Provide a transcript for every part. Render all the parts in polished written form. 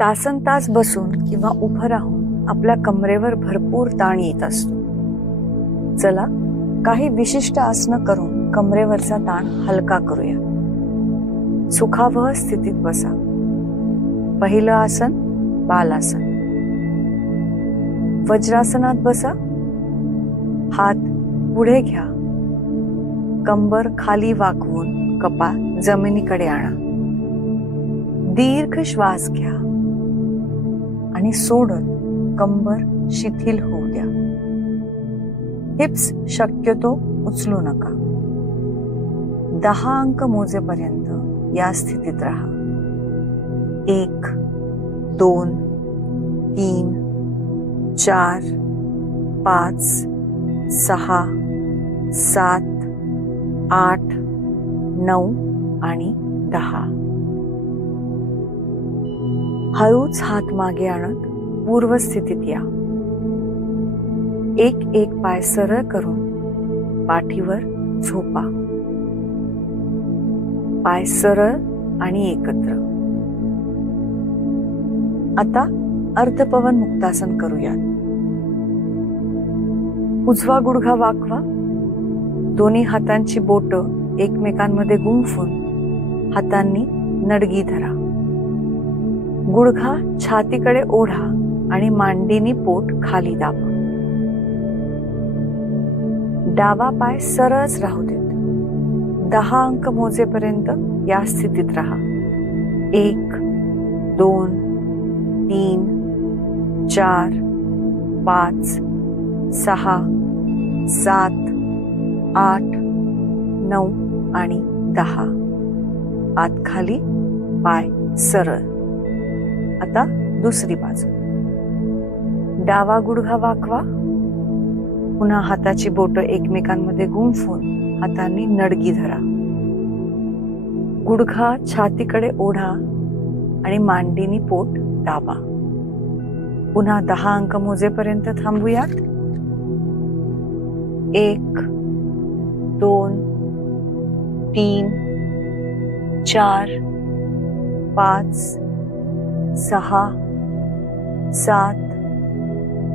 तासनतास बसून किंवा उभं राहून आपल्या कमरेवर भरपूर ताण येत असतो. चला काही विशिष्ट आसनं करून कमरेवरचा ताण हलका करूया. सुखावह स्थितीत बसा. पहिलं आसन बालासन. वज्रासनात बसा. हात पुढे घ्या. कंबर खाली वाकवून कपाळ जमिनीकडे आणा. दीर्घ श्वास घ्या आणि सोडत कंबर शिथिल होऊ द्या. हिप्स शक्यतो उचलू नका. 10 अंक मोजेपर्यंत या स्थितीत राहा. 1 2 3 4 5 6 7 8 9 आणि 10. हळूच हात मागे आणत पूर्वस्थितीत या. एक पाय सरळ करून पाठीवर झोपा. पाय सरळ आणि एकत्र. आता अर्धपवन मुक्तासन करूयात. उजवा गुडघा वाकवा. दोन्ही हातांची बोटं एकमेकांमध्ये गुंफून हातांनी नडगी धरा. गुडघा छातीकडे ओढा आणि मांडीनी पोट खाली दाबा. डावा पाय सरळच राहू देत. 10 अंक मोजेपर्यंत या स्थितीत राहा. 1 2 3 4 5 6 7 8 9 आणि 10. हात खाली, पाय सरळ. आता दुसरी बाजू. डावा गुडघा वाकवा. पुन्हा हाताची बोटं एकमेकांमध्ये गुंफून हातांनी नडगी धरा. गुडघा छातीकडे ओढा आणि मांडीनी पोट दाबा. पुन्हा 10 अंक मोजेपर्यंत थांबूयात. 1 2 3 4 5 6 7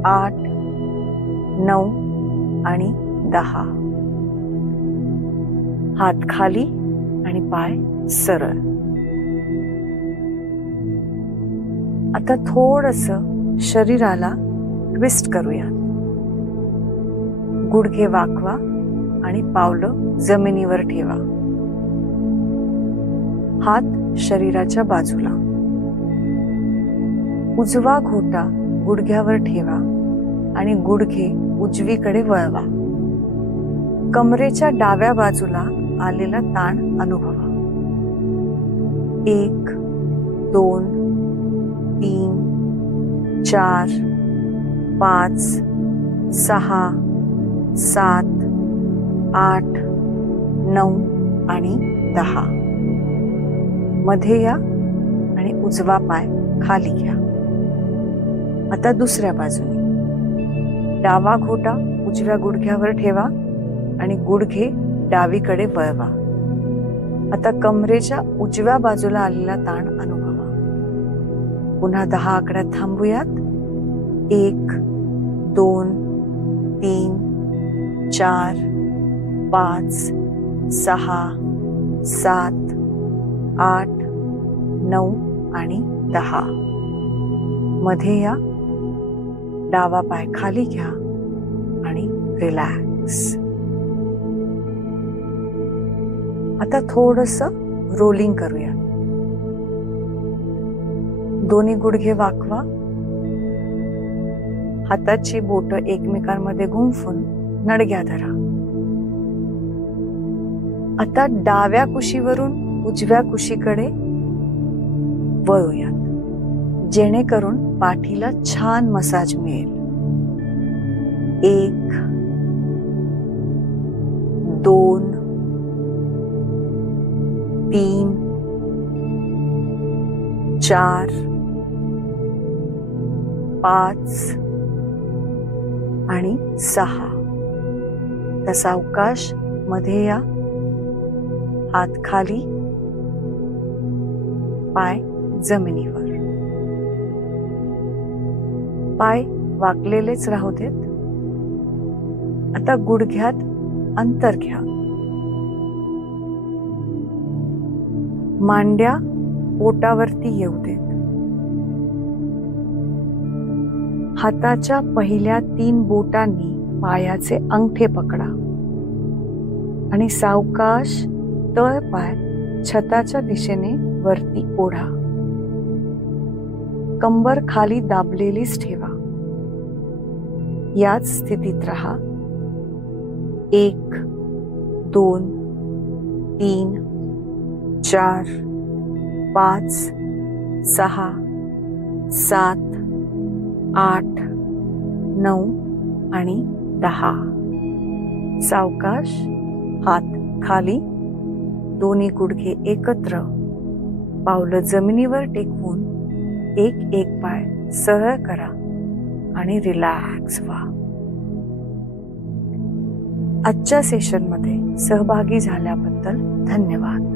8 9 आणि 10. हात खाली आणि पाय सरळ. आता थोडंसं शरीराला ट्विस्ट करूया. गुडघे वाकवा आणि पावलं जमिनीवर ठेवा. हात शरीराच्या बाजूला. उजवा घोटा गुडघ्यावर ठेवा आणि गुडघे उजवीकडे वळवा. कमरेच्या डाव्या बाजूला आलेला ताण अनुभवा. 1 2 3 4 5 6 7 8 9 आणि 10. मध्ये या आणि उजवा पाय खाली घ्या. आता दुसऱ्या बाजूने. डावा घोटा उजव्या गुडघ्यावर ठेवा आणि गुडघे डावीकडे वळवा. आता कमरेच्या उजव्या बाजूला आलेला ताण अनुभवा. पुन्हा 10 आकड्यात थांबूयात. 1 2 3 4 5 6 7 8 9 आणि 10. मध्ये या. डावा पाय खाली घ्या आणि रिलॅक्स. आता थोडंसं रोलिंग करूया. दोन्ही गुडघे वाकवा. हाताची बोटं एकमेकांमध्ये गुंफून नडग्या धरा. आता डाव्या कुशीवरून उजव्या कुशीकडे वळूयात, जेणेकरून पाठीला छान मसाज मिळेल. 1 2 3 4 5 आणि 6. तसा अवकाश. मध्ये या. हात खाली, पाय जमिनीवर. पाय वाकलेलेच राहू देत. आता गुडघ्यात अंतर घ्या. मांड्या पोटावरती येऊ देत. हाताच्या पहिल्या 3 बोटांनी पायाचे अंगठे पकडा आणि सावकाश तळपाय छताच्या दिशेने वरती ओढा. कंबर खाली दाबलेलीच ठेवा. याच स्थितीत राहा. 1 2 3 4 5 6 7 8 9 आणि 10. सावकाश हात खाली, दोन्ही गुडघे एकत्र, पावलं जमिनीवर टेकवून एक पाय सरळ करा आणि रिलॅक्स व्हा. आजच्या सेशनमध्ये सहभागी झाल्याबद्दल धन्यवाद.